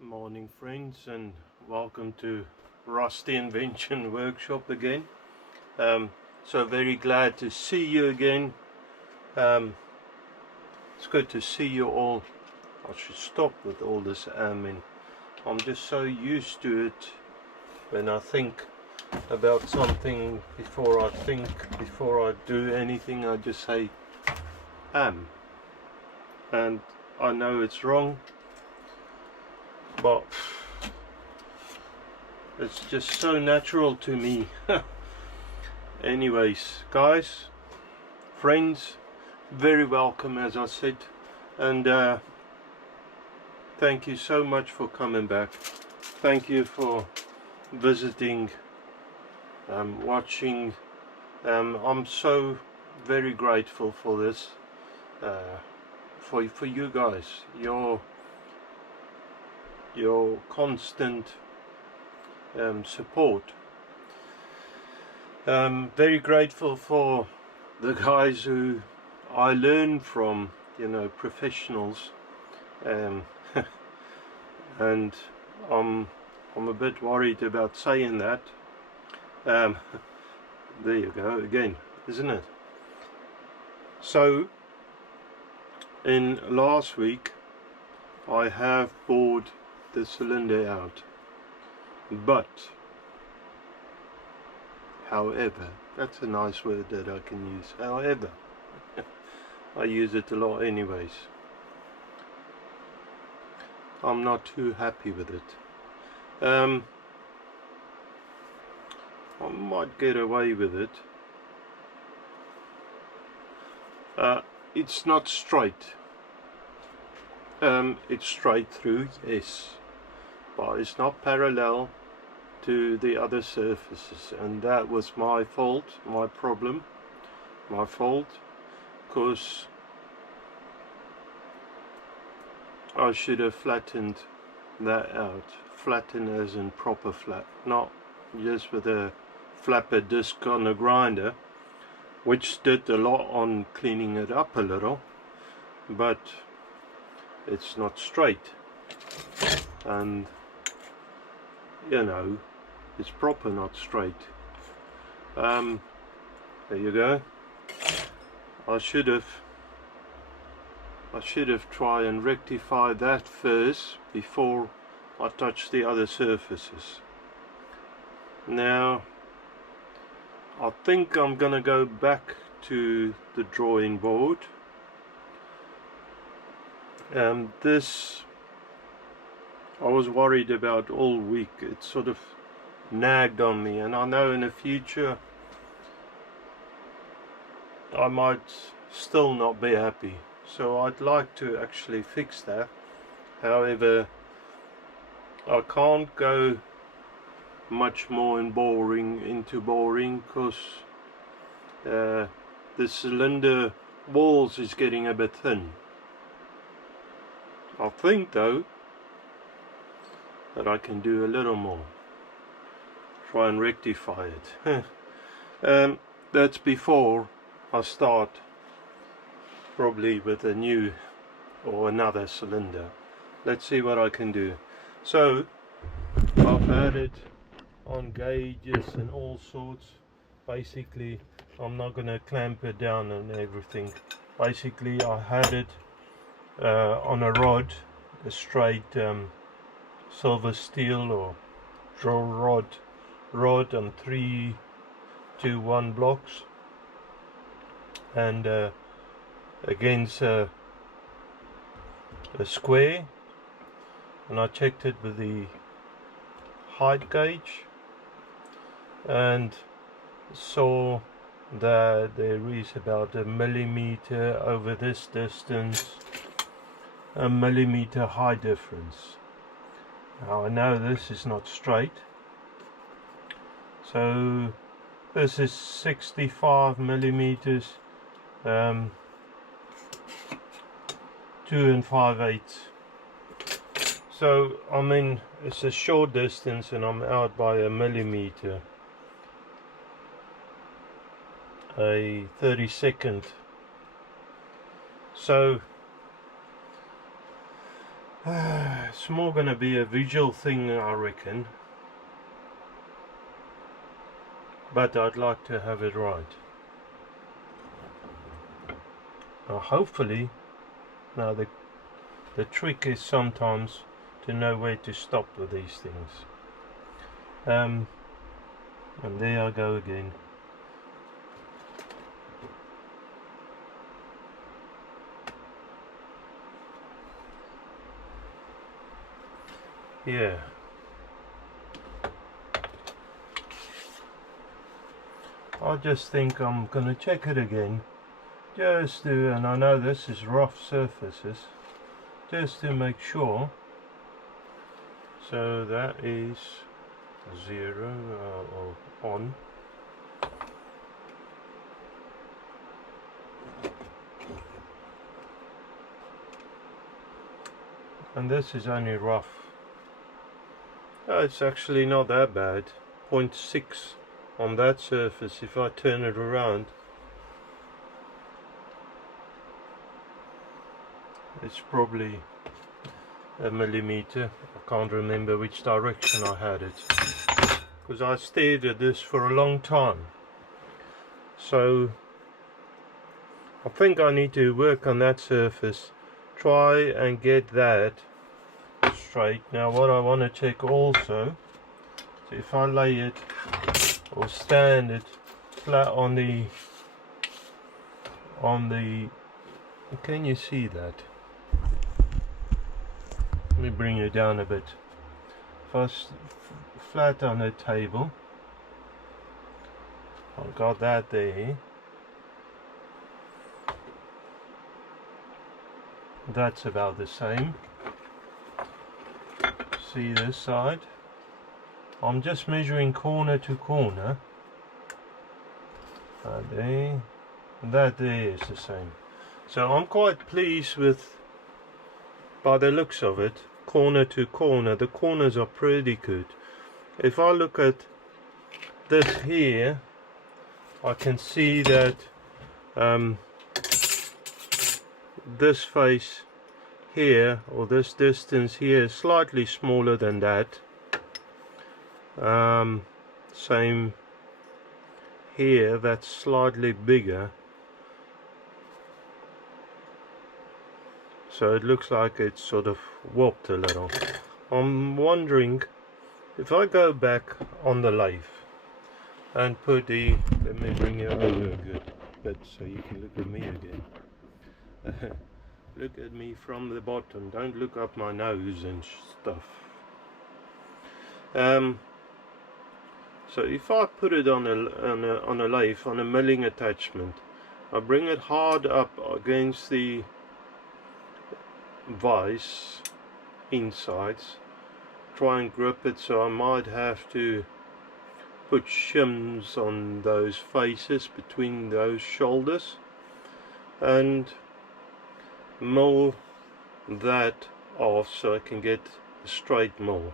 Morning friends, and welcome to Rusty Invention Workshop again. So very glad to see you again. It's good to see you all. I should stop with all this amming. I'm just so used to it. When I think about something, before I do anything, I just say am. And I know it's wrong, but it's just so natural to me. Anyways, guys, friends, very welcome, as I said, and thank you so much for coming back. Thank you for visiting, watching. I'm so very grateful for this, for you guys, your constant support. Very grateful for the guys who I learn from, professionals, and I'm a bit worried about saying that. There you go again, isn't it? So in last week I have bored the cylinder out, but however, that's a nice word that I can use. However, I use it a lot anyways. I'm not too happy with it. I might get away with it. It's not straight. It's straight through, yes, but it's not parallel to the other surfaces, and that was my fault, my problem, my fault, because I should have flattened that out. Flatten as in proper flat, not just with a flapper disc on a grinder, which did a lot on cleaning it up a little, but it's not straight, and it's proper not straight. There you go. I should have tried and rectify that first before I touch the other surfaces. Now I think I'm gonna go back to the drawing board. This I was worried about all week. It sort of nagged on me, and I know in the future I might still not be happy, so I'd like to actually fix that. However, I can't go much more into boring because the cylinder walls is getting a bit thin. I think though that I can do a little more, try and rectify it. That's before I start probably with a new or another cylinder. Let's see what I can do. So I've had it on gauges and all sorts. Basically I'm not going to clamp it down and everything. Basically I had it on a rod, a straight silver steel or draw rod on 3-to-1 blocks, and against a square, and I checked it with the height gauge and saw that there is about a millimeter over this distance, a millimeter height difference. Now I know this is not straight, so this is 65 millimeters, 2 5/8. So I mean it's a short distance and I'm out by a millimeter, a 32nd. So It's more gonna be a visual thing, I reckon, but I'd like to have it right. Now hopefully, now the trick is sometimes to know where to stop with these things. And there I go again. Yeah. I just think I'm gonna check it again, just to, and I know this is rough surfaces, just to make sure. So that is 0 or on. And this is only rough. Oh, it's actually not that bad. 0.6 on that surface. If I turn it around, it's probably a millimeter. I can't remember which direction I had it, because I stared at this for a long time. So I think I need to work on that surface, try and get that straight. Now what I want to check also, so if I lay it or stand it flat on the can you see that? Let me bring it down a bit. First, flat on the table. I've got that there. That's about the same. See this side? I'm just measuring corner to corner. There. That there is the same. So I'm quite pleased with, by the looks of it, corner to corner. The corners are pretty good. If I look at this here, I can see that this face here, or this distance here, is slightly smaller than that. Same here, that's slightly bigger. So it looks like it's sort of warped a little. I'm wondering if I go back on the lathe and put the, let me bring it over a good bit so you can look at me again. Look at me from the bottom, don't look up my nose and stuff. So if I put it on a lathe, on a milling attachment, I bring it hard up against the vise insides, try and grip it, so I might have to put shims on those faces between those shoulders and mill that off so I can get a straight mill.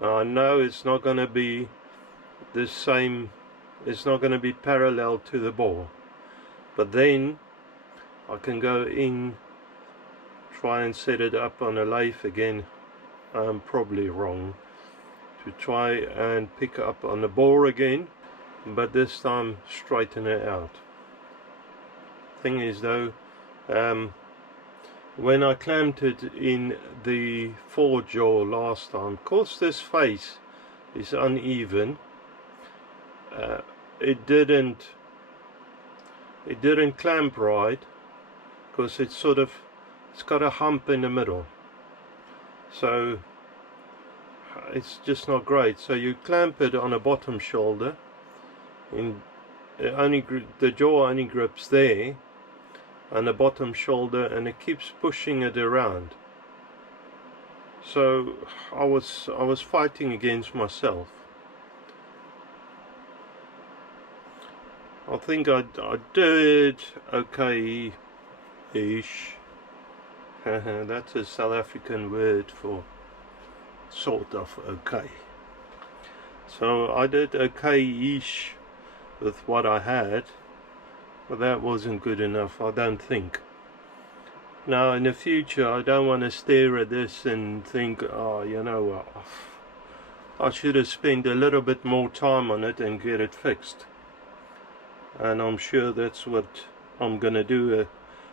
Now I know it's not going to be the same, it's not going to be parallel to the bore, but then I can go in, try and set it up on a lathe again. I'm probably wrong, to try and pick up on the bore again, but this time straighten it out. Thing is though, when I clamped it in the forge jaw last time, of course this face is uneven. It didn't clamp right, because it's sort of, it's got a hump in the middle, so it's just not great. So you clamp it on a bottom shoulder, and the jaw only grips there and the bottom shoulder, and it keeps pushing it around. So I was fighting against myself. I think I did okay-ish. That's a South African word for sort of okay. So I did okay-ish with what I had, but that wasn't good enough, I don't think. Now in the future I don't want to stare at this and think, oh, you know what, I should have spent a little bit more time on it and get it fixed. And I'm sure that's what I'm gonna do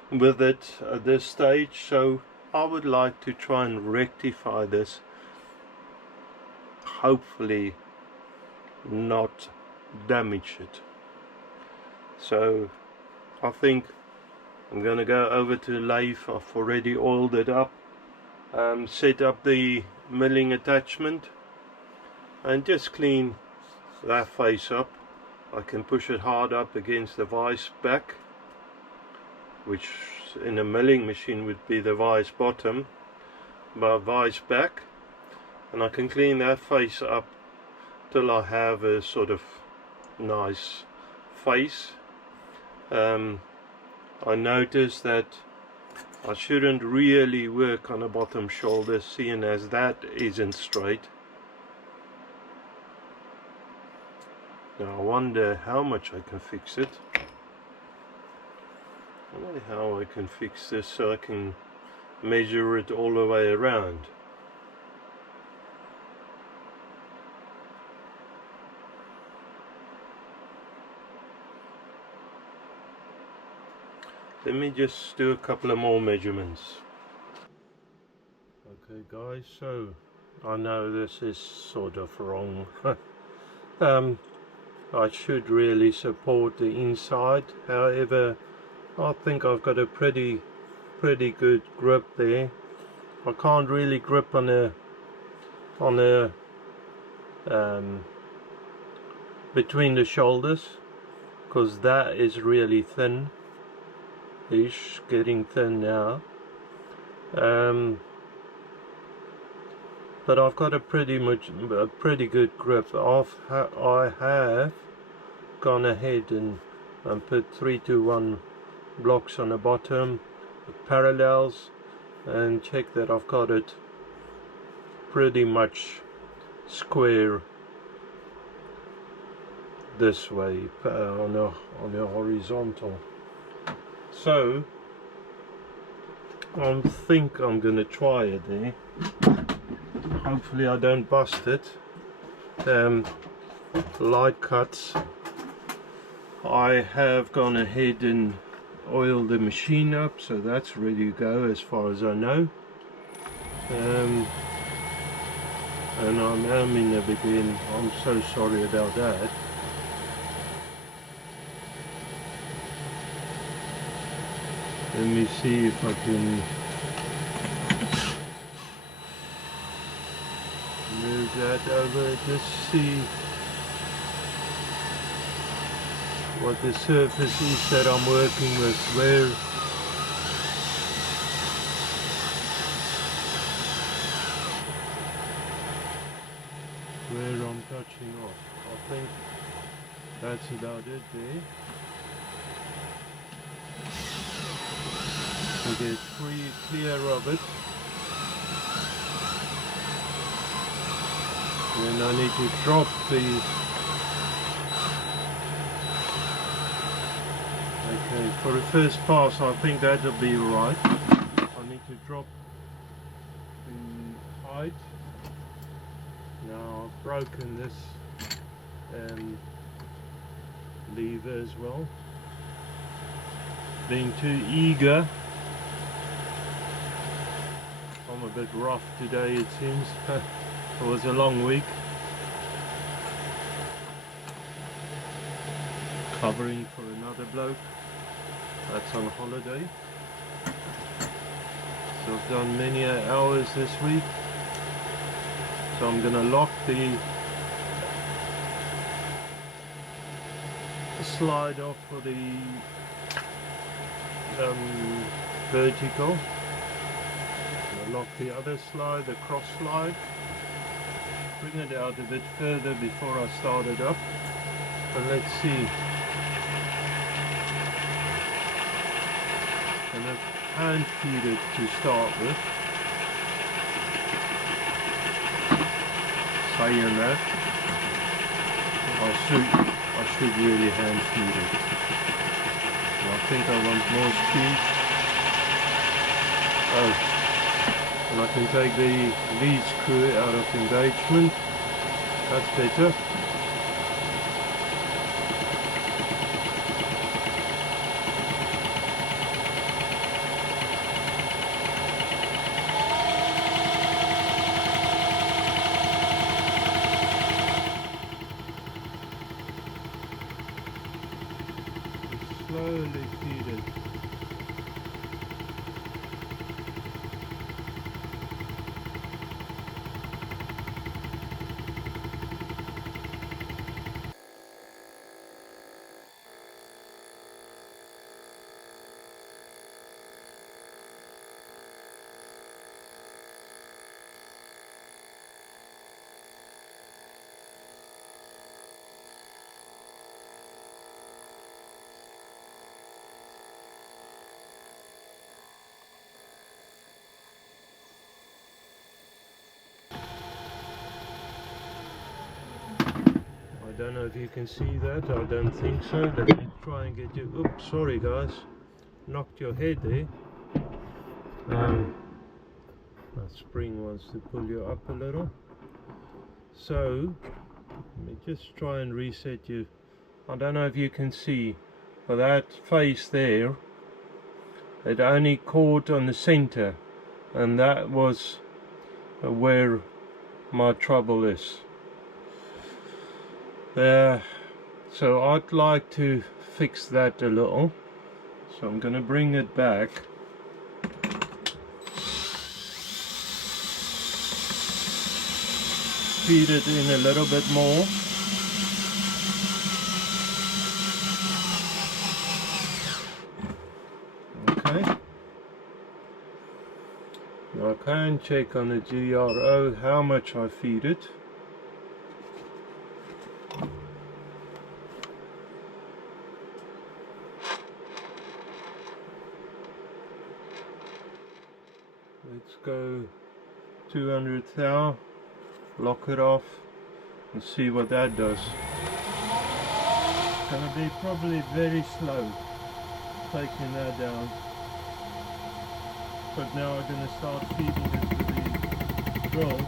with it at this stage. So I would like to try and rectify this, hopefully not damage it. So I think I'm gonna go over to the lathe. I've already oiled it up, set up the milling attachment, and just clean that face up. I can push it hard up against the vice back, which in a milling machine would be the vice bottom, but vice back, and I can clean that face up till I have a sort of nice face. I noticed that I shouldn't really work on the bottom shoulder, seeing as that isn't straight. Now I wonder how much I can fix it. I wonder how I can fix this so I can measure it all the way around. Let me just do a couple of more measurements. Okay guys, so I know this is sort of wrong. I should really support the inside, however I think I've got a pretty good grip there. I can't really grip on a between the shoulders, because that is really thin. It's getting thin now, but I've got a pretty good grip. I have gone ahead and put 3-to-1 blocks on the bottom with parallels, and check that I've got it pretty much square this way on a horizontal. So I think I'm gonna try it there. Hopefully I don't bust it. Light cuts. I have gone ahead and oiled the machine up, so that's ready to go as far as I know. And I am in the beginning. I'm so sorry about that. Let me see if I can move that over, just see what the surface is that I'm working with, where I'm touching off. I think that's about it there. To get pretty clear of it, and I need to drop the, okay, for the first pass I think that'll be right. I need to drop the height. Now I've broken this lever as well, being too eager. I'm a bit rough today, it seems. It was a long week. Covering for another bloke that's on holiday. So I've done many hours this week. So I'm gonna lock the slide off for the vertical. Lock the other slide, the cross slide, bring it out a bit further before I start it up, and let's see. And I've hand feed it to start with, saying that I should really hand feed it. I think I want more speed. Oh, and I can take the lead screw out of engagement. That's better. Slowly feed it. I don't know if you can see that, I don't think so. Let me try and get you. Oops, sorry guys, knocked your head there. That spring wants to pull you up a little. So, let me just try and reset you. I don't know if you can see, but that face there, it only caught on the center, and that was where my trouble is. So I'd like to fix that a little, so I'm going to bring it back. Feed it in a little bit more. Okay. I can check on the GRO how much I feed it. Let's go 200 thou, lock it off and see what that does. It's going to be probably very slow taking that down. But now I'm going to start feeding it to the drill.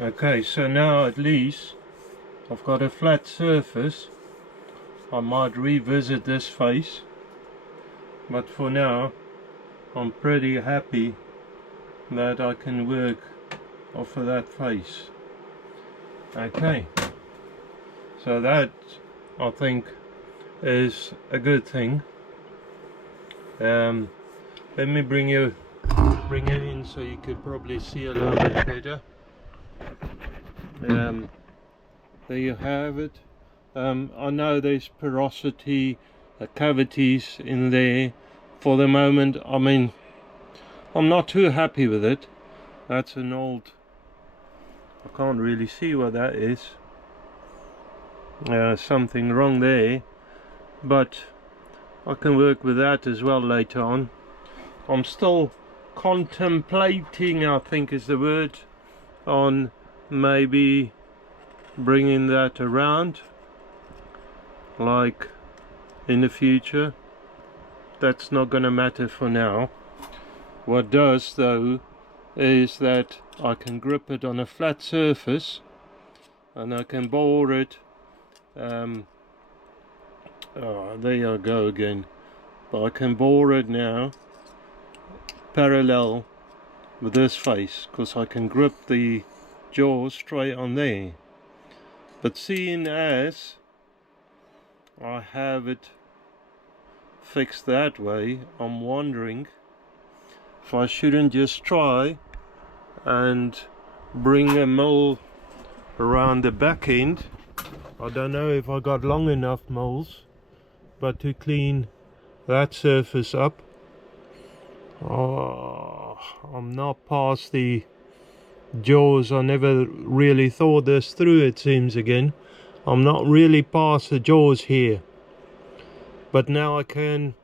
Okay, so now at least I've got a flat surface. I might revisit this face, but for now I'm pretty happy that I can work off of that face. Okay, so that I think is a good thing. Let me bring you in so you could probably see a little bit better. There you have it. I know there's porosity, cavities in there. For the moment, I mean, I'm not too happy with it, That's an old, I can't really see what that is. Something wrong there, but I can work with that as well later on. I'm still contemplating, I think is the word, on maybe bringing that around, like in the future. That's not gonna matter for now. What does though is that I can grip it on a flat surface and I can bore it. Oh, there you go again. But I can bore it now parallel with this face, because I can grip the jaw straight on there. But seeing as I have it fixed that way, I'm wondering if I shouldn't just try and bring a mill around the back end. I don't know if I got long enough mills, but to clean that surface up. Oh, I'm not past the jaws. I never really thought this through, it seems again. I'm not really past the jaws here, but now I can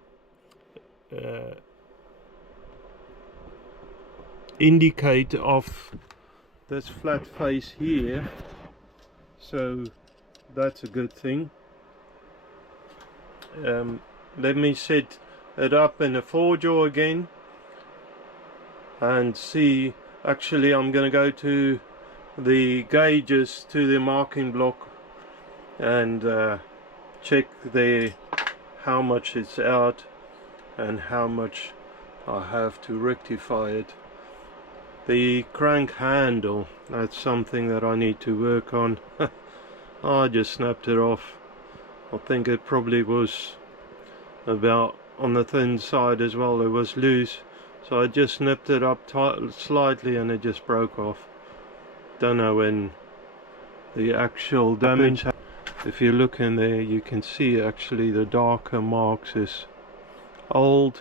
indicate off this flat face here, so that's a good thing. Let me set it up in a 4-jaw again and see. Actually, I'm going to go to the gauges, to the marking block, and check there how much it's out and how much I have to rectify it. The crank handle, that's something that I need to work on. I just snapped it off. I think it probably was about on the thin side as well. It was loose, so I just nipped it up slightly and it just broke off. Don't know when the actual damage. If you look in there, you can see actually the darker marks is old.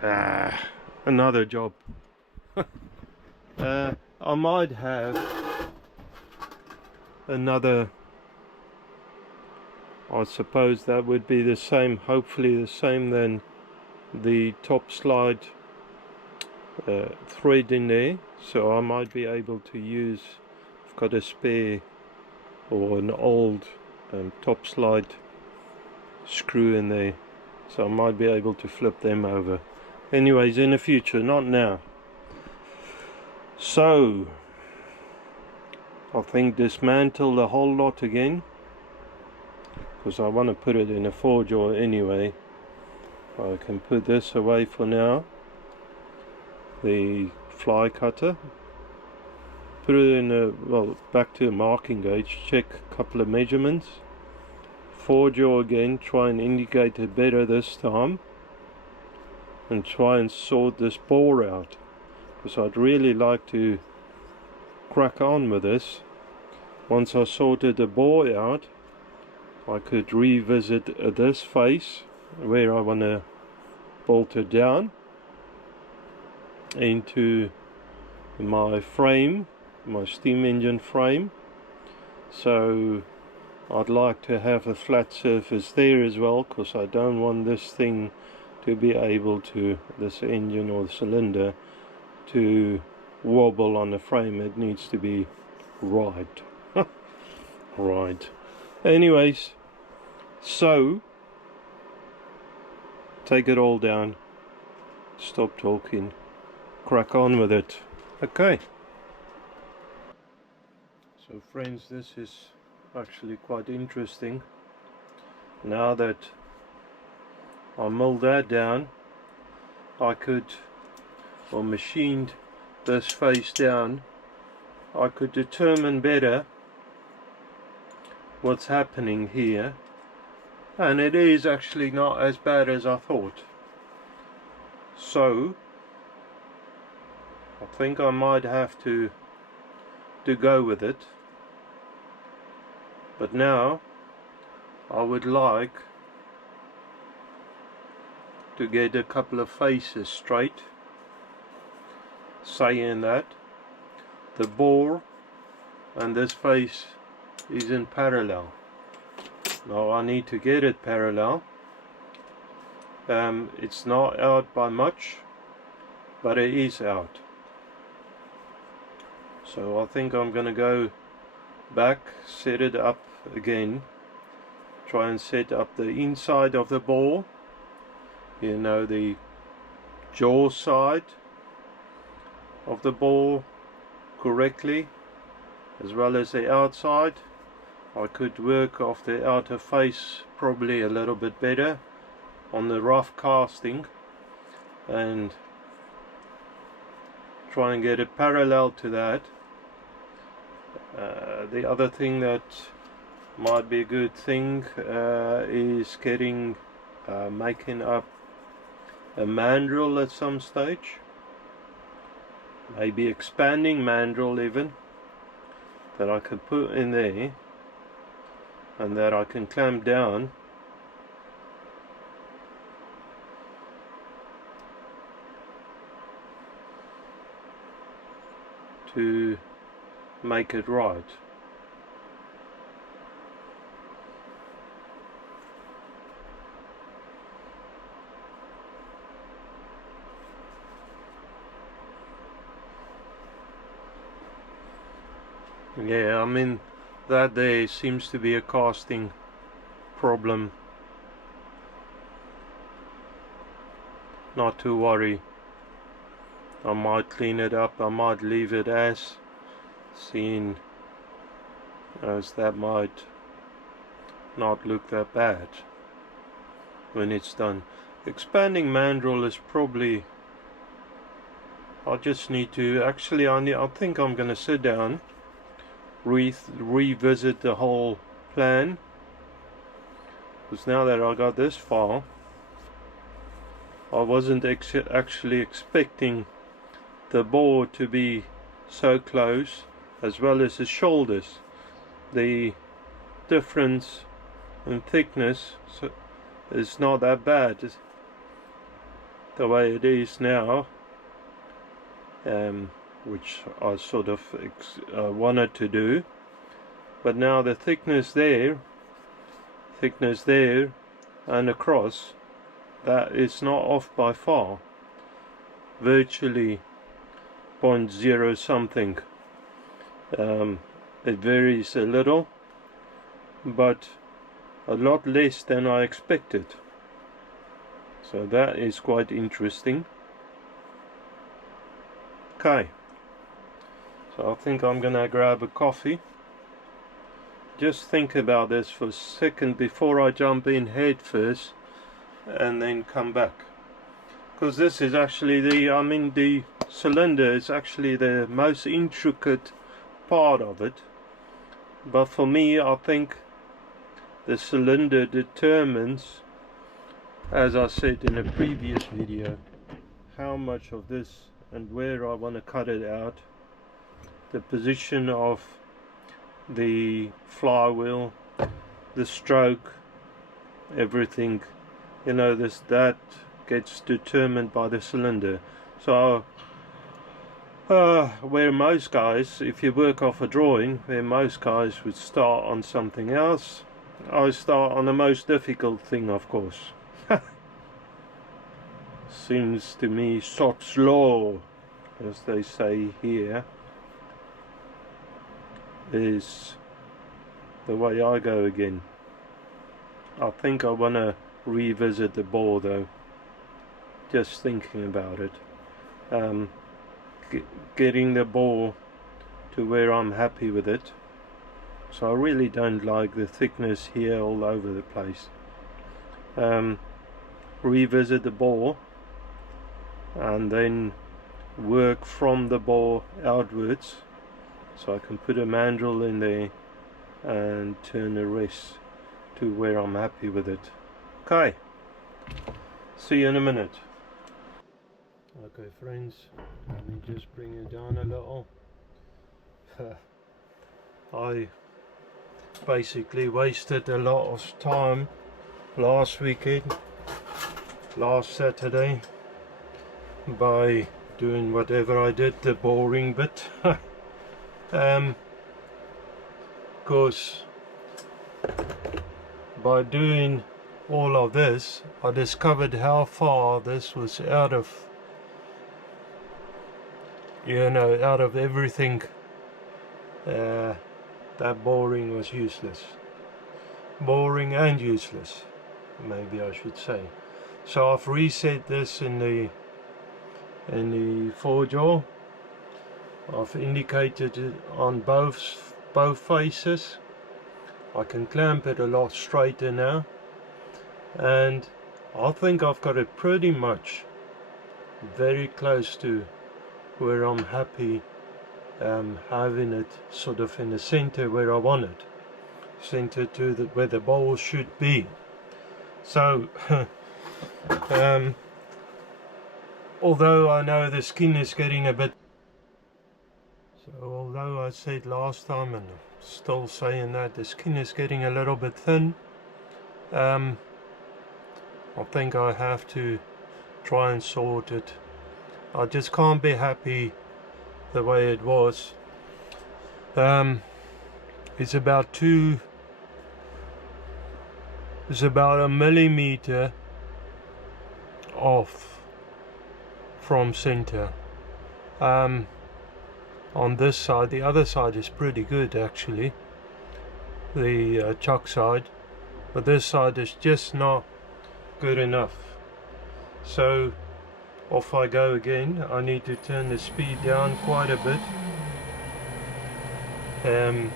Another job. I might have another, I suppose that would be the same, hopefully the same, than the top slide thread in there, so I might be able to use, I've got a spare or an old top slide screw in there, so I might be able to flip them over. Anyways, in the future, not now. So I think dismantle the whole lot again, because I want to put it in a 4-jaw anyway. I can put this away for now, the fly cutter, put it in a, well, back to a marking gauge, check a couple of measurements, 4-jaw again, try and indicate it better this time, and try and sort this bore out, because I'd really like to crack on with this. Once I sorted the bore out, I could revisit this face where I want to bolt it down into my frame, my steam engine frame. So I'd like to have a flat surface there as well, because I don't want this thing to be able to, this engine or the cylinder, to wobble on the frame. It needs to be right. Right. Anyways, so take it all down, stop talking, crack on with it. Okay. So friends, this is actually quite interesting. Now that I milled that down, I could, or machined this face down, I could determine better what's happening here, and it is actually not as bad as I thought. So I think I might have to go with it, but now I would like to get a couple of faces straight, saying that the bore and this face is in parallel. Now I need to get it parallel. It's not out by much, but it is out. So I think I'm gonna go back, set it up again, try and set up the inside of the ball, you know, the jaw side of the ball correctly, as well as the outside. I could work off the outer face probably a little bit better on the rough casting and try and get it parallel to that. The other thing that might be a good thing is making up a mandrel at some stage, maybe expanding mandrel even, that I can put in there and that I can clamp down to make it right. Yeah, I mean, that there seems to be a casting problem. Not to worry. I might clean it up, I might leave it as, seeing as that might not look that bad when it's done. Expanding mandrel is probably, I just need to, actually I think I'm going to sit down, revisit the whole plan, because now that I got this far, I wasn't actually expecting the bore to be so close, as well as the shoulders. The difference in thickness is not that bad the way it is now, which I sort of wanted to do, but now the thickness there and across, that is not off by far, virtually 0.0 something. It varies a little, but a lot less than I expected, so that is quite interesting. Okay, so I think I'm gonna grab a coffee, just think about this for a second before I jump in head first and then come back, because this is actually the cylinder is actually the most intricate part of it, but for me I think the cylinder determines, as I said in a previous video, how much of this and where I want to cut it out, the position of the flywheel, the stroke, everything, you know, that gets determined by the cylinder. So where most guys, if you work off a drawing, where most guys would start on something else, I start on the most difficult thing, of course. Seems to me Sot's law, as they say here, is the way I go again. I think I want to revisit the bore though, just thinking about it. Getting the bore to where I'm happy with it. So I really don't like the thickness here all over the place. Revisit the bore and then work from the bore outwards, so I can put a mandrel in there and turn the rest to where I'm happy with it. Okay, see you in a minute. Okay friends, let me just bring it down a little. I basically wasted a lot of time last weekend, last Saturday, by doing whatever I did, the boring bit. Because by doing all of this, I discovered how far this was out of, you know, out of everything. That boring was useless. Boring and useless, maybe I should say. So I've reset this in the four-jaw. I've indicated it on both faces. I can clamp it a lot straighter now, and I think I've got it pretty much very close to where I'm happy having it sort of in the center where I want it, center to where the bowl should be. So although I know the skin is getting a bit, so although I said last time, and I'm still saying that the skin is getting a little bit thin, I think I have to try and sort it. I just can't be happy the way it was. It's about a millimeter off from center on this side. The other side is pretty good actually, the chuck side, but this side is just not good enough. So off I go again. I need to turn the speed down quite a bit. I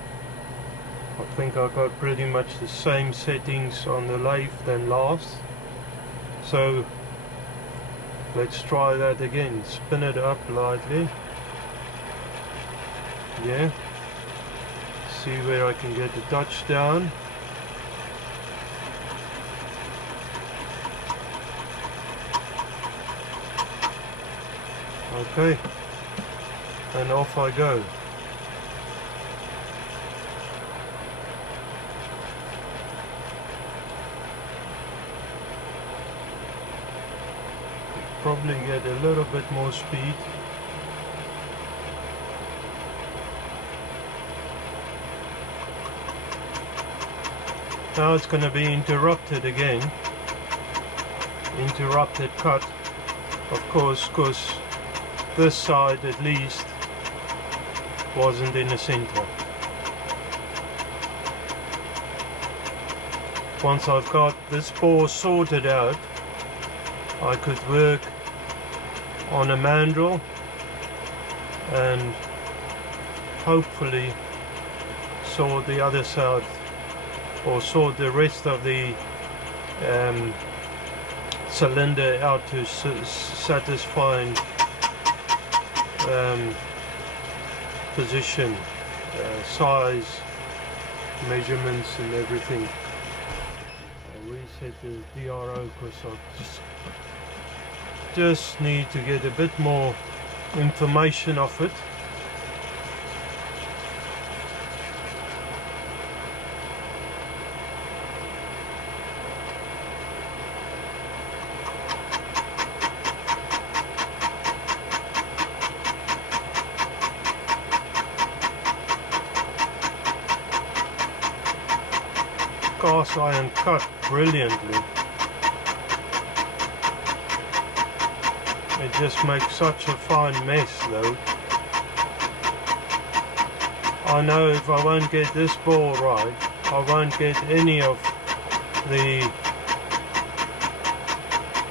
think I got pretty much the same settings on the lathe than last, so let's try that again. Spin it up lightly. Yeah, see where I can get the touch down. Okay, and off I go. Probably get a little bit more speed. Now it's going to be interrupted again. Interrupted cut, of course, because this side at least wasn't in the center. Once I've got this bore sorted out, I could work on a mandrel and hopefully sort the other side, or sort the rest of the cylinder out to satisfying position, size, measurements and everything. I'll reset the DRO because I just need to get a bit more information off it. Cast iron cut brilliantly. It just makes such a fine mess though. I know if I won't get this bore right, I won't get any of the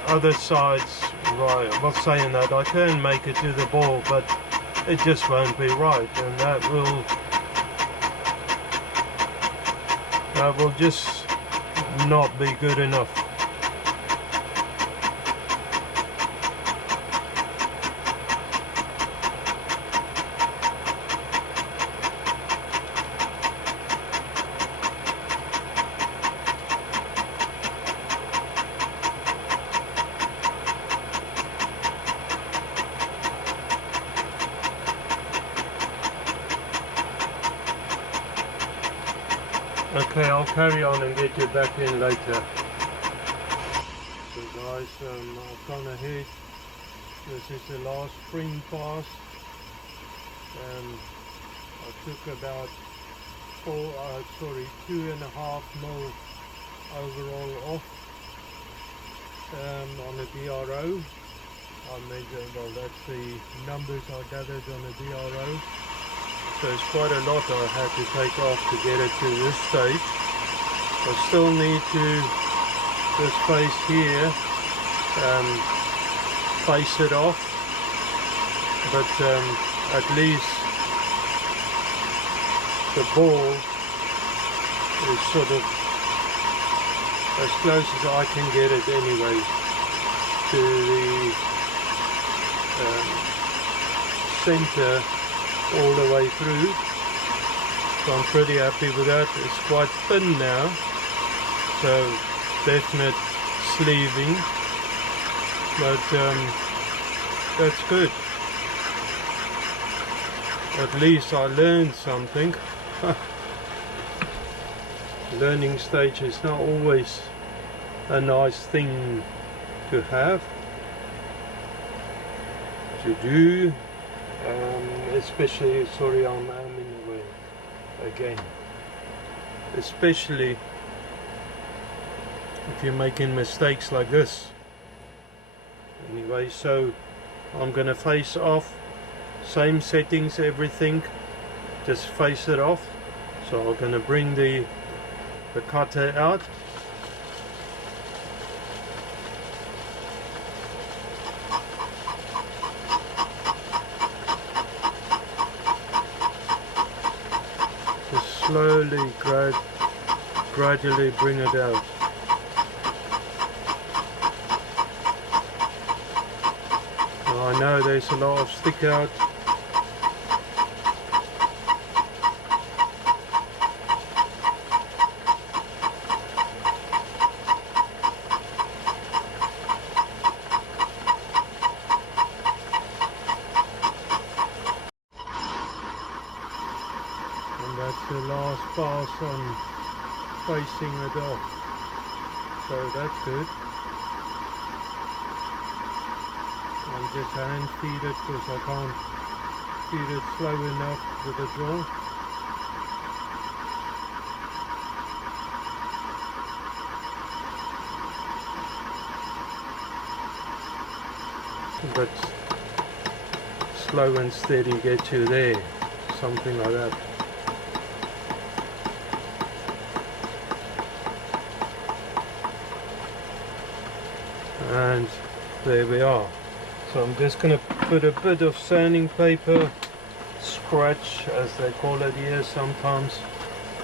other sides right. I'm not saying that I can make it to the bore, but it just won't be right, and that will just not be good enough. Okay, I'll carry on and get you back in later. So guys, I've gone ahead This is the last spring pass. I took about 2.5 mil overall off on the DRO. I measured, well, that's the numbers I gathered on the DRO. So it's quite a lot I had to take off to get it to this stage. I still need to, this face here, face it off, but at least the ball is sort of as close as I can get it anyway to the center all the way through. So I'm pretty happy with that. It's quite thin now, so definite sleeving, but that's good. At least I learned something. Learning stage is not always a nice thing to have, to do, especially, sorry, I'm in the way again, especially if you're making mistakes like this. Anyway, so I'm gonna face off, same settings, everything, just face it off. So I'm gonna bring the cutter out. Just slowly, gradually bring it out. Now, I know there's a lot of stick out. That's the last pass on facing it off, so that's good. I'll just hand feed it because I can't feed it slow enough with the drill. But slow and steady get you there, something like that. And there we are. So I'm just going to put a bit of sanding paper, scratch as they call it here sometimes,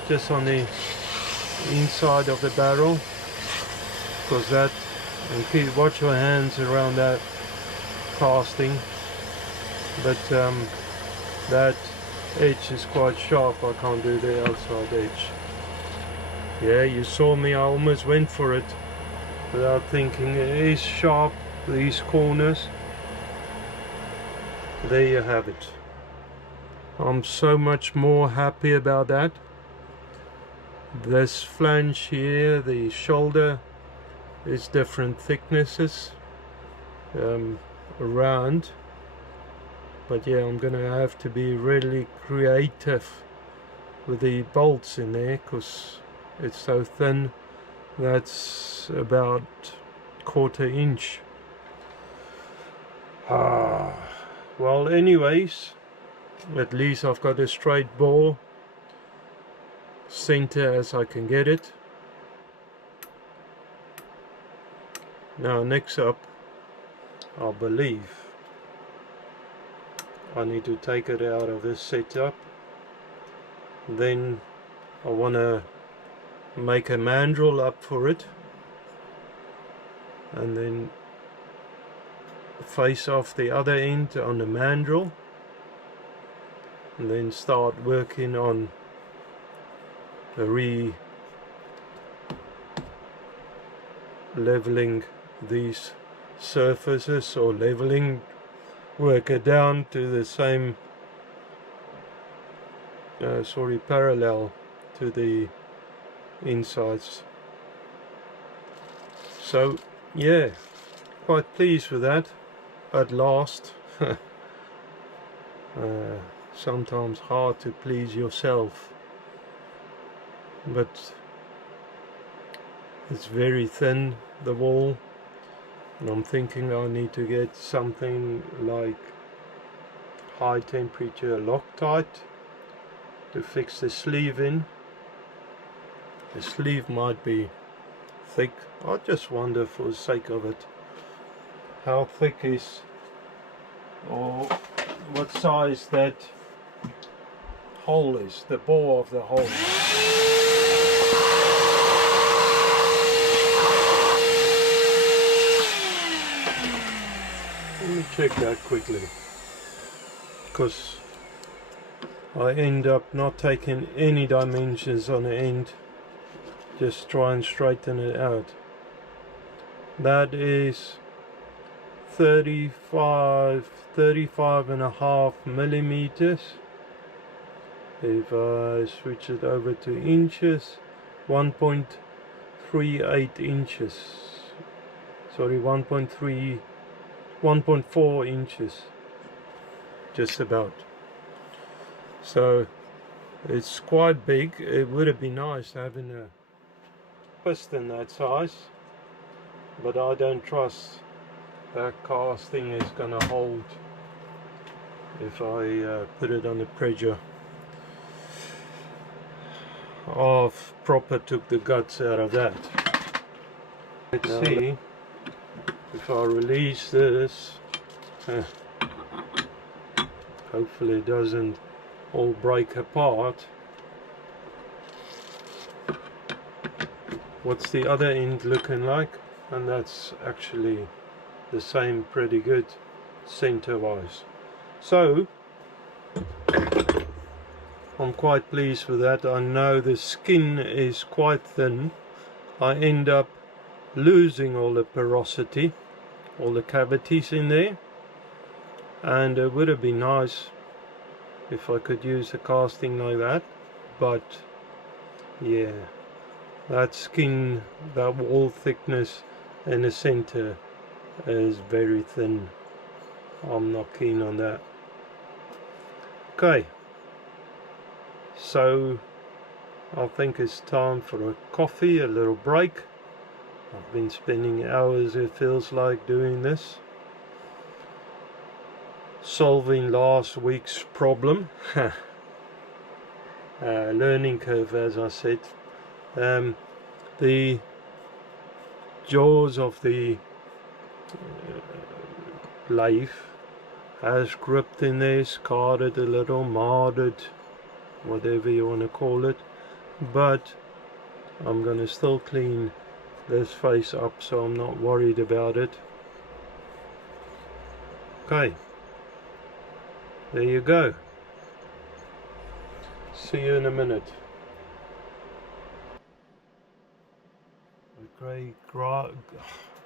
just on the inside of the barrel, because that, and keep, watch your hands around that casting, but that edge is quite sharp. I can't do the outside edge. Yeah, you saw me, I almost went for it without thinking. It is sharp, these corners. There you have it. I'm so much more happy about that. This flange here, the shoulder, is different thicknesses around, but yeah, I'm gonna have to be really creative with the bolts in there because it's so thin. That's about 1/4 inch. Well, anyways, at least I've got a straight bore, center as I can get it. Now next up, I believe I need to take it out of this setup. Then I want to make a mandrel up for it, and then face off the other end on the mandrel, and then start working on leveling these surfaces, or leveling, work it down to the same parallel to the insides. So yeah, quite pleased with that. at last. Sometimes hard to please yourself, but it's very thin, the wall, and I'm thinking I need to get something like high temperature Loctite to fix the sleeve in. The sleeve might be thick. I just wonder, for the sake of it, how thick is, or what size that hole is, the bore of the hole. Let me check that quickly, because I end up not taking any dimensions on the end, just try and straighten it out. That is 35 and a half millimeters. If I switch it over to inches, 1.38 inches, sorry, 1.4 inches, just about. So it's quite big. It would have been nice having a piston that size, but I don't trust that casting is gonna hold if I put it under pressure. I've proper took the guts out of that. Let's see if I release this. Hopefully it doesn't all break apart. What's the other end looking like? And that's actually the same, pretty good center wise. So I'm quite pleased with that. I know the skin is quite thin. I end up losing all the porosity, all the cavities in there, and it would have been nice if I could use a casting like that, but yeah, that skin, that wall thickness in the center is very thin. I'm not keen on that. Okay, so I think it's time for a coffee, a little break. I've been spending hours, it feels like, doing this, solving last week's problem. Learning curve, as I said. The jaws of the lathe has gripped in there, scarred it a little, marred it, whatever you want to call it, but I'm going to still clean this face up, so I'm not worried about it. Okay, there you go. See you in a minute.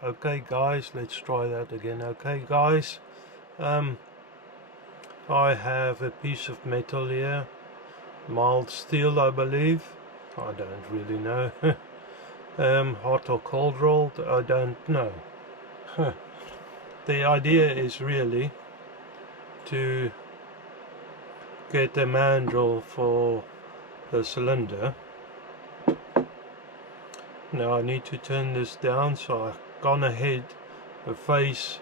Okay guys, let's try that again. Okay guys, I have a piece of metal here, mild steel I believe, I don't really know. Hot or cold rolled, I don't know. The idea is really to get a mandrel for the cylinder. Now I need to turn this down, so I've gone ahead and face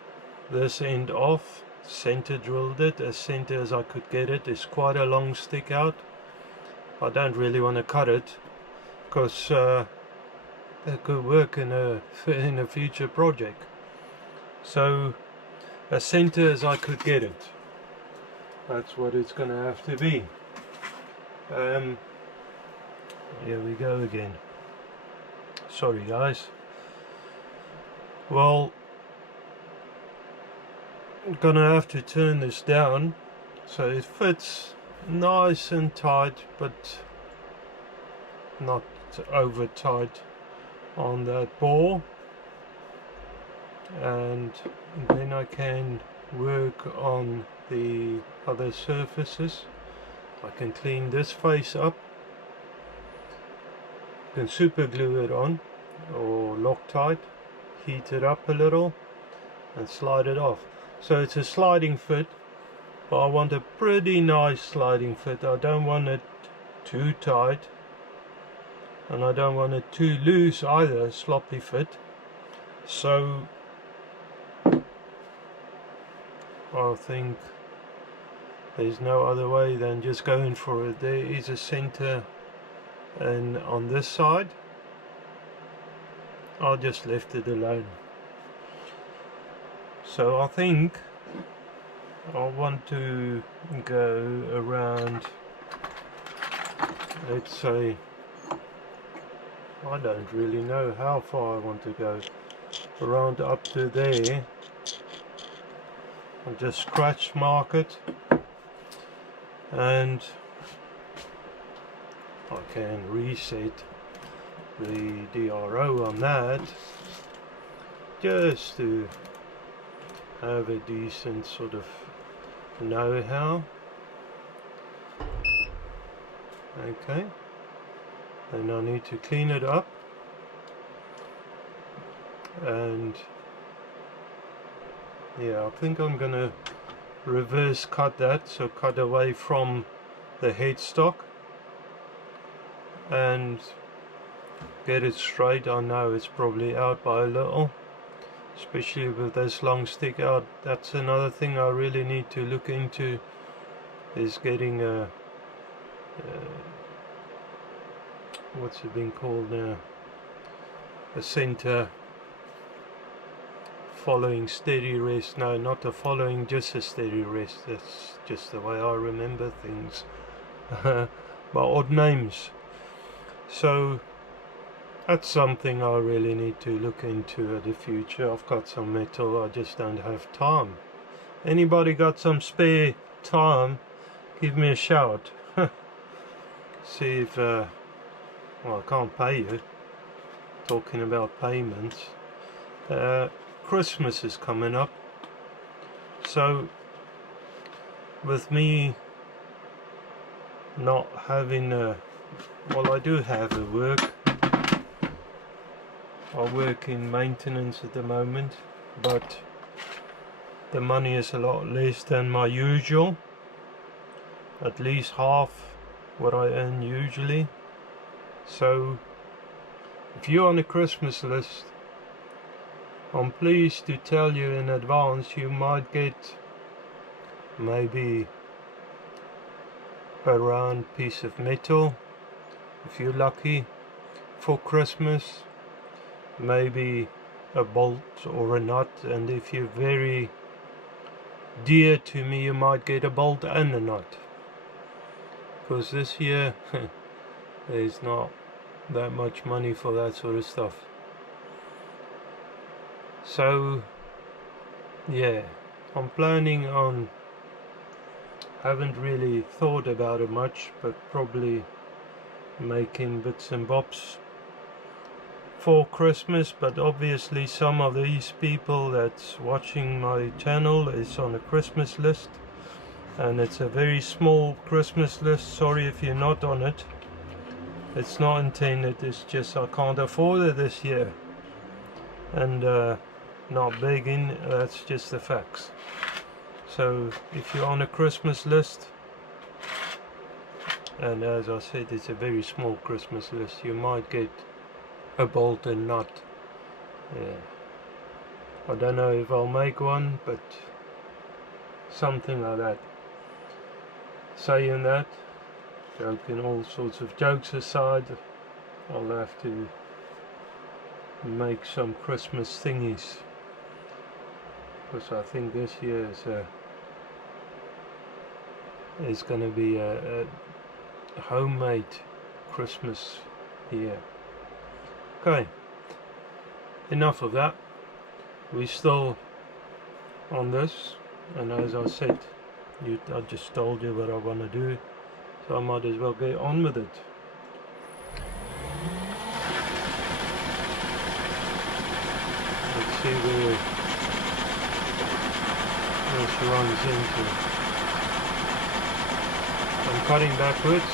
this end off, center drilled it as center as I could get it. It's quite a long stick out. I don't really want to cut it because that could work in a future project. So as center as I could get it, that's what it's going to have to be. Here we go again. Sorry guys. Well, I'm gonna have to turn this down so it fits nice and tight, but not over tight on that bore, and then I can work on the other surfaces. I can clean this face up, can super glue it on or Loctite, heat it up a little and slide it off. So it's a sliding fit, but I want a pretty nice sliding fit. I don't want it too tight, and I don't want it too loose either, sloppy fit. So I think there's no other way than just going for it. There is a center, and on this side I just left it alone. So I think I want to go around, let's say, I don't really know how far I want to go, around up to there. I'll just scratch mark it, and I can reset the DRO on that just to have a decent sort of know-how. Okay, and I need to clean it up, and yeah, I think I'm gonna reverse cut that, so cut away from the headstock and get it straight. I know it's probably out by a little, especially with this long stick out. That's another thing I really need to look into, is getting a what's it been called now, a center following steady rest. No, not a following, just a steady rest. That's just the way I remember things by odd names. So that's something I really need to look into in the future. I've got some metal, I just don't have time. Anybody got some spare time, give me a shout. See if well, I can't pay you. Talking about payments, Christmas is coming up, so with me not having a, well, I do have a work. I work in maintenance at the moment, but the money is a lot less than my usual, at least half what I earn usually. So if you're on a Christmas list, I'm pleased to tell you in advance you might get maybe a round piece of metal if you're lucky for Christmas, maybe a bolt or a nut, and if you're very dear to me you might get a bolt and a nut, because this year there's not that much money for that sort of stuff. So yeah, I'm planning on, haven't really thought about it much, but probably making bits and bobs for Christmas. But obviously some of these people that's watching my channel is on a Christmas list, and it's a very small Christmas list. Sorry if you're not on it. It's not intended, it's just I can't afford it this year, and not begging, that's just the facts. So if you're on a Christmas list, and as I said, it's a very small Christmas list, you might get a bolt and nut. Yeah, I don't know if I'll make one, but something like that. Saying that, joking, all sorts of jokes aside, I'll have to make some Christmas thingies, because I think this year is going to be a homemade Christmas year. Okay, enough of that. We're still on this, and as I said, I just told you what I want to do, so I might as well get on with it. Let's see where this runs into. I'm cutting backwards.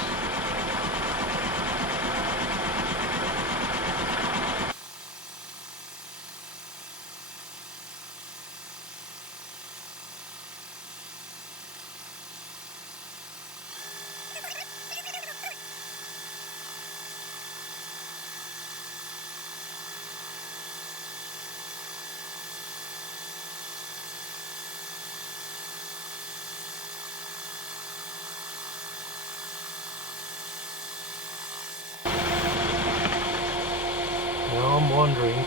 Now I'm wondering,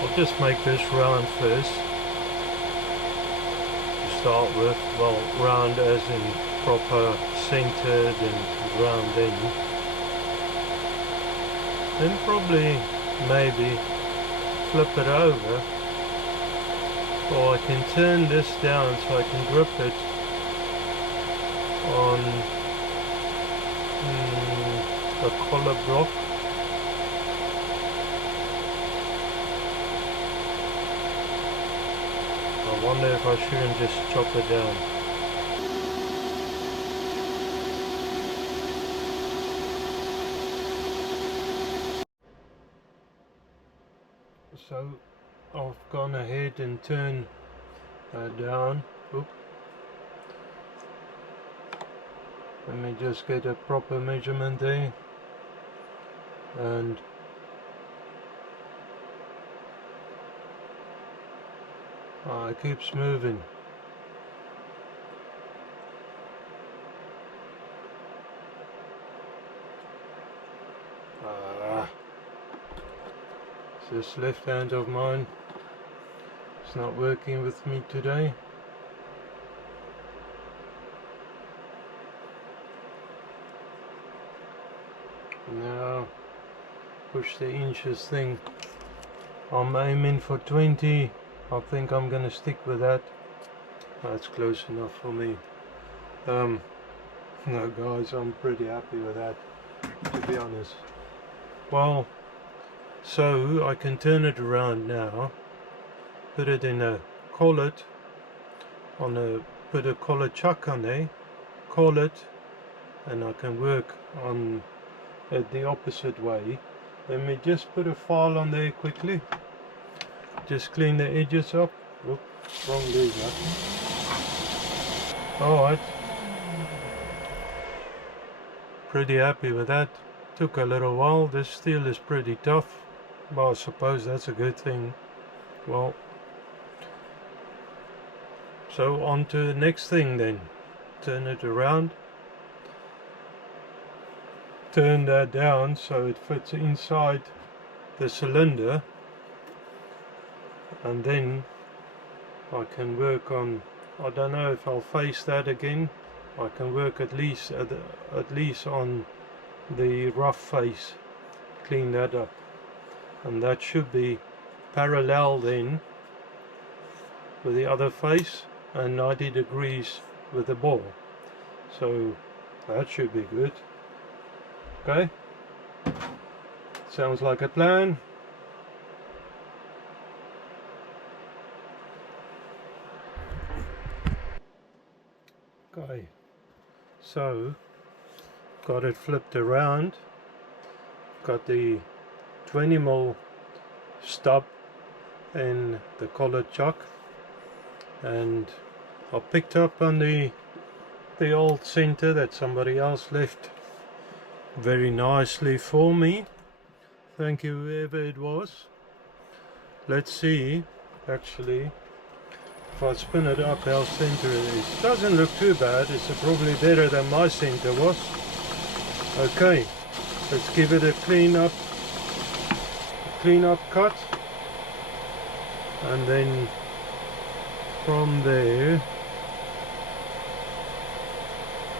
I'll just make this round first to start with. Well, round as in proper centered and round in. Then probably maybe flip it over, or I can turn this down so I can grip it on a collar block. I wonder if I shouldn't just chop it down. So I've gone ahead and turned down. Oop. Let me just get a proper measurement there, and it keeps moving. This left hand of mine is not working with me today. Now push the inches thing. I'm aiming for 20. I think I'm gonna stick with that. That's close enough for me. No guys, I'm pretty happy with that, to be honest. Well, so I can turn it around now, put it in a collet, put a collet chuck on there, collet, and I can work on it the opposite way. Let me just put a file on there quickly, just clean the edges up. Oops, wrong lever. Alright, pretty happy with that. Took a little while. This steel is pretty tough. Well, I suppose that's a good thing. Well, so on to the next thing then. Turn it around. Turn that down so it fits inside the cylinder. And then I can work on, I don't know if I'll face that again. I can work at least on the rough face. Clean that up. And that should be parallel then with the other face and 90 degrees with the ball. So that should be good. Okay, sounds like a plan. Okay, so got it flipped around, got the 20mm stub in the collet chuck, and I picked up on the old center that somebody else left very nicely for me. Thank you, whoever it was. Let's see actually if I spin it up how center it is. Doesn't look too bad. It's probably better than my center was. Okay, let's give it a clean up cut, and then from there,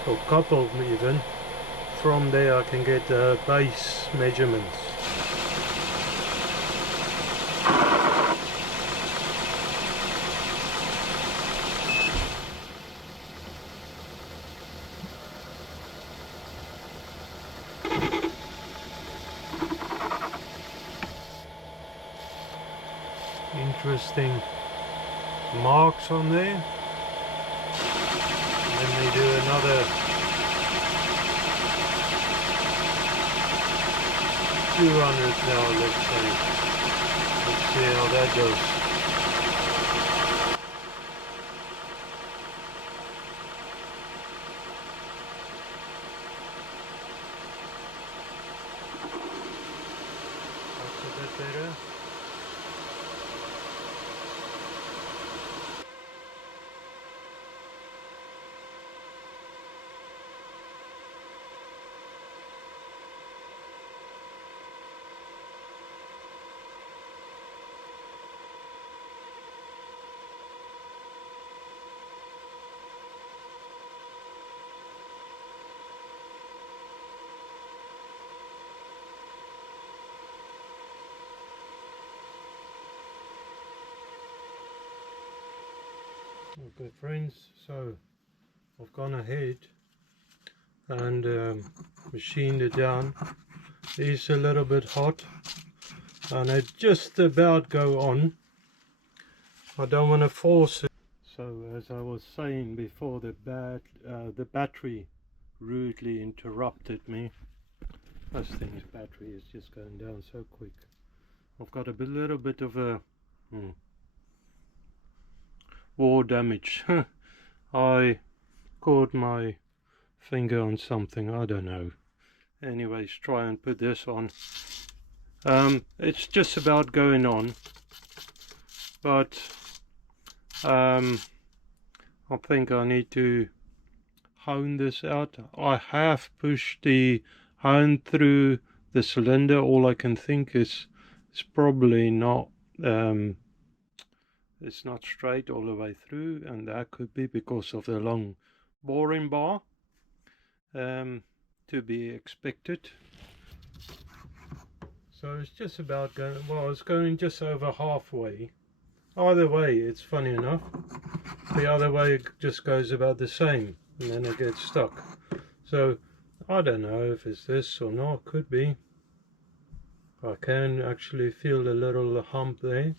or coupled even, from there I can get base measurements. Interesting marks on there. Then we do another 200 now, let's say. Let's see how that goes. That's a bit better. Okay friends, so I've gone ahead and machined it down. It's a little bit hot and it just about go on. I don't want to force it. So as I was saying before, the battery rudely interrupted me. This thing's battery is just going down so quick. I've got a little bit of a war damage. I caught my finger on something, I don't know. Anyways, try and put this on. It's just about going on, but I think I need to hone this out. I have pushed the hone through the cylinder. All I can think is it's probably not it's not straight all the way through, and that could be because of the long boring bar, to be expected. So it's just about going, well, it's going just over halfway. Either way, it's funny enough. The other way it just goes about the same, and then it gets stuck. So I don't know if it's this or not, could be. I can actually feel a little hump there.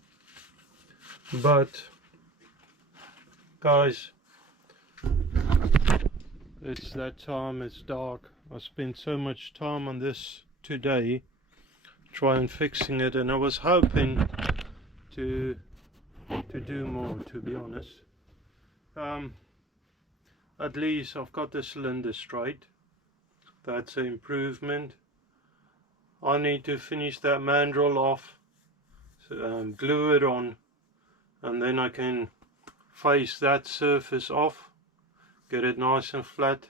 But guys, it's that time, it's dark. I spent so much time on this today, trying fixing it, and I was hoping to do more, to be honest. At least I've got the cylinder straight. That's an improvement. I need to finish that mandrel off, glue it on, and then I can face that surface off, get it nice and flat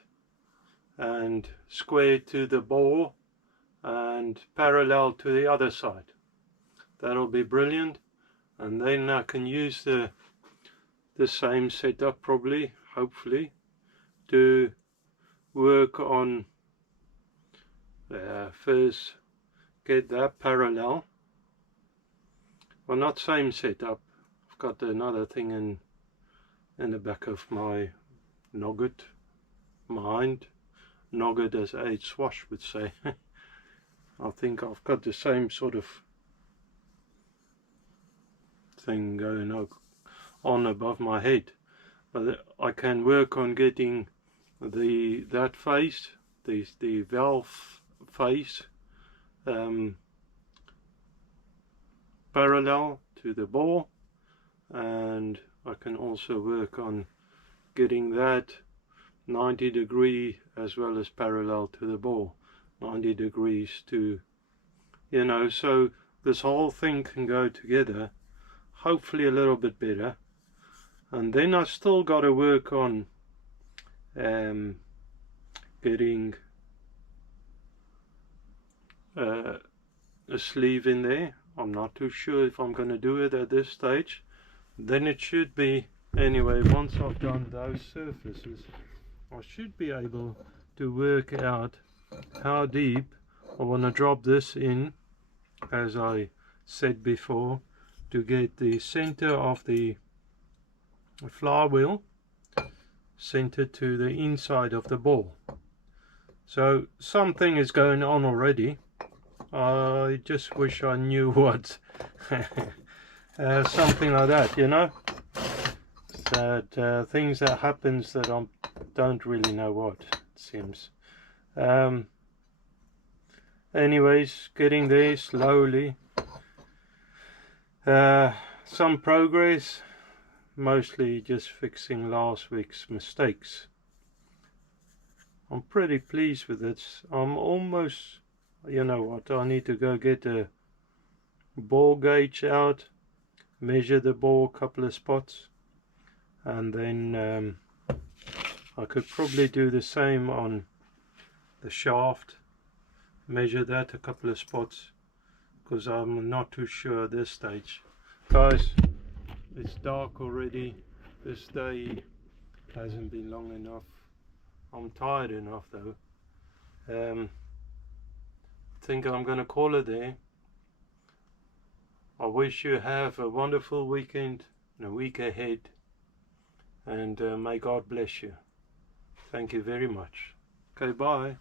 and square to the bore and parallel to the other side. That'll be brilliant, and then I can use the same setup, probably, hopefully, to work on first get that parallel. Well, not same setup. I've got another thing in the back of my nugget mind. Nugget, as H. Swash would say. I think I've got the same sort of thing going on above my head, but I can work on getting that face, the valve face, parallel to the bore, and I can also work on getting that 90 degree as well as parallel to the bore, 90 degrees to, you know, so this whole thing can go together, hopefully a little bit better. And then I still got to work on getting a sleeve in there. I'm not too sure if I'm going to do it at this stage. Then it should be, anyway, once I've done those surfaces, I should be able to work out how deep I want to drop this in, as I said before, to get the center of the flywheel centered to the inside of the ball. So something is going on already. I just wish I knew what. Something like that, you know, that things that happens that I don't really know what, it seems. Anyways, getting there slowly. Some progress, mostly just fixing last week's mistakes. I'm pretty pleased with it. I'm almost, you know what, I need to go get a bore gauge out, measure the bore a couple of spots, and then I could probably do the same on the shaft, measure that a couple of spots, because I'm not too sure at this stage. Guys, it's dark already. This day hasn't been long enough. I'm tired enough though. I think I'm gonna call it there. I wish you have a wonderful weekend and a week ahead. and may God bless you. Thank you very much. Okay, bye.